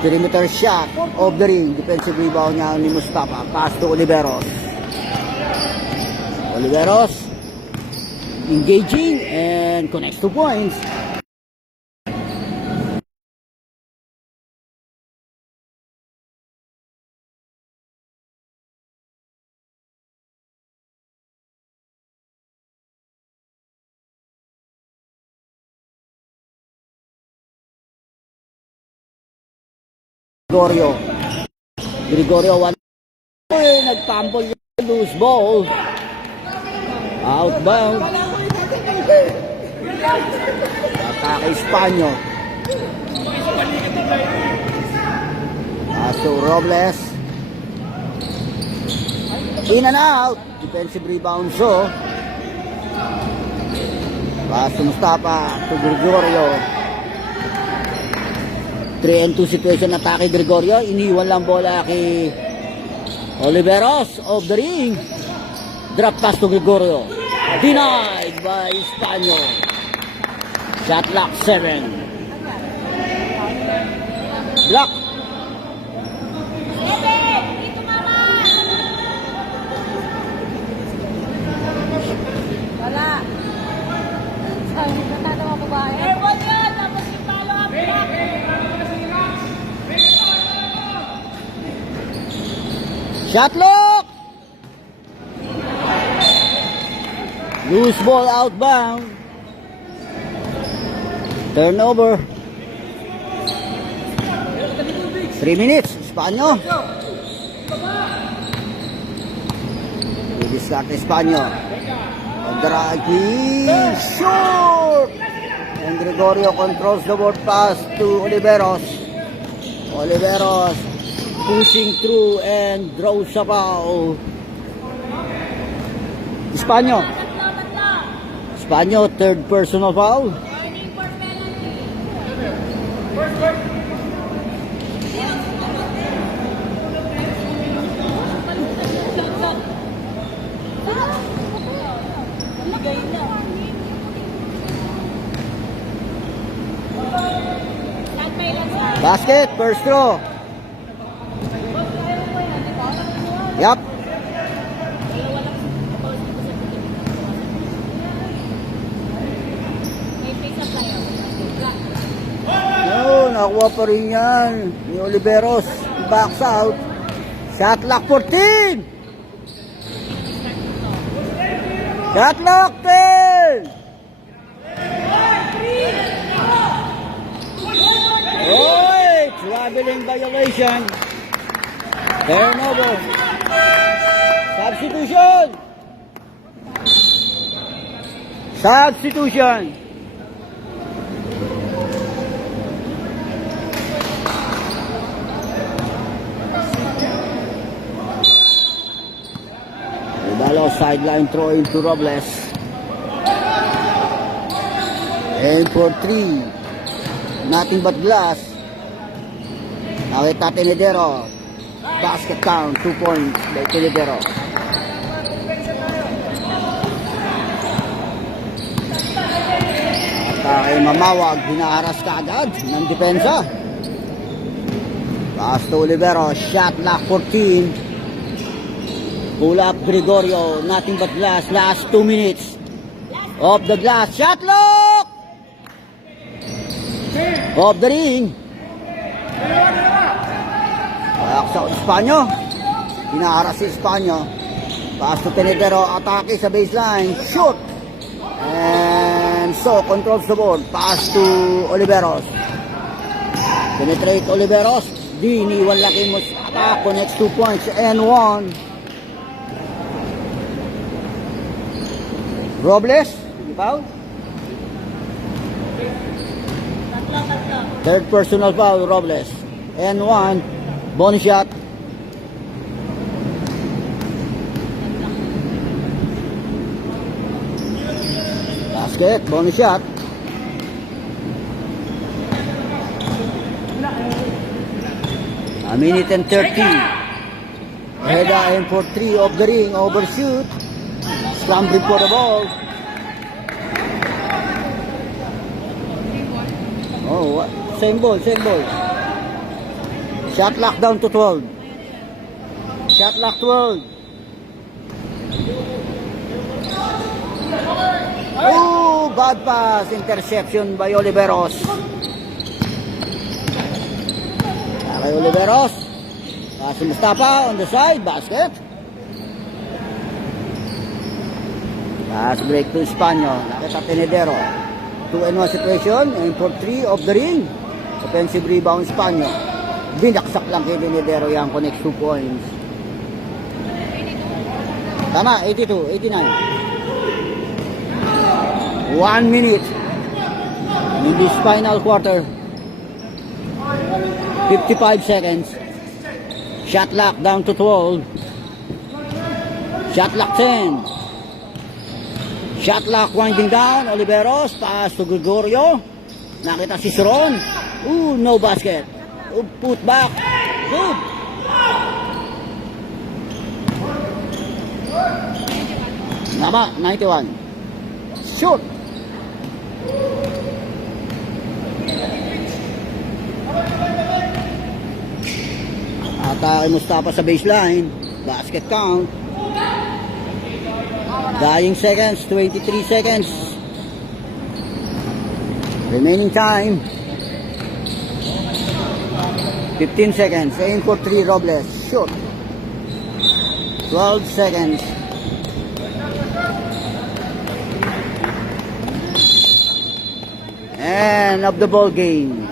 Perimeter shot, off the ring. Defensive rebound niya ni Mustafa. Pass to Oliveros. Oliveros engaging and connects 2 points. Gregorio 1. Nagtample yung loose ball. Outbound. Atake Espanyo. Paso Robles. In and out. Defensive rebound so. Paso Mustafa to Gregorio. 3-2 situation, atake Gregorio. Iniwan lang bola kay Oliveros of the ring. Drop pass to Gregorio. Denied by Espanyo. Shot clock 7. Block. Dito mama! Wala. Sabi ko tatawa babae. Airborne yun! Tapos yung follow-up block! Shot lock. Loose ball outbound. Turnover. 3 minutes. Espanyo. Didiskarte Espanyo. On the right wing. Short. And Gregorio controls the board pass to Oliveros. Oliveros pushing through and draws a foul. Espanyo. Espanyo, third personal foul. Warning for penalty. Ligay na. Basket, first throw. Yup. No, nakuha pa rin yan. Ni Oliveros, backs out. Shot lock 14. Shot lock 10. Oy, traveling violation. Turnover. Substitution. Substitution. Ibalo sideline throw into Robles. And for 3. Nothing but glass. Nakita Tenedero. Basket count, 2 points by Tenedero. At ay Mamawag, hinaharas ka agad ng depensa. Pass to Olivero, shot lock 14. Pull up Gregorio, nothing but glass, last 2 minutes. Off the glass, shot lock! Off the ring. Sa Espanyo. Hinaharas si Espanyo. Pass to Tenedero. Atake sa baseline. Shoot. And so, controls the board. Pass to Oliveros. Penetrate Oliveros. Iniwan laki mo sa attack. Connects 2 points. And 1. Robles, foul. Third personal foul, Robles. And one, bonus shot. Basket, bonus shot. A minute and 30. Heda in for 3 of the ring, overshoot. Scrambling for the ball. Oh, what? Same ball, same ball. Shot lock down to 12. Shot lock 12. Oh, bad pass. Interception by Oliveros. Kay Oliveros. Pass to Mustafa on the side. Basket. Pass break to Espanyol. Nakita Tenedero. 2-1 situation. And for 3 of the ring. Offensive rebound Espanyol. Binaksak lang kay Tenedero yung connect 2 points. Tama, 82, 89. 1 minute in this final quarter. 55 seconds. Shot lock down to 12. Shot lock 10. Shot lock winding down. Oliveros. Pass to Gregorio. Nakita si Soron. Ooh, no basket. Ooh, put back. Good. Tama, 91. Shoot. Atake Mustafa sa baseline. Basket count. Dying seconds, 23 seconds. Remaining time. 15 seconds. Aim for 3, Robles. Shoot. 12 seconds. End of the ball game.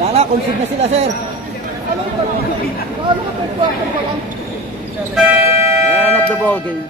Wala na, concede na sila, sir. End of the ball game.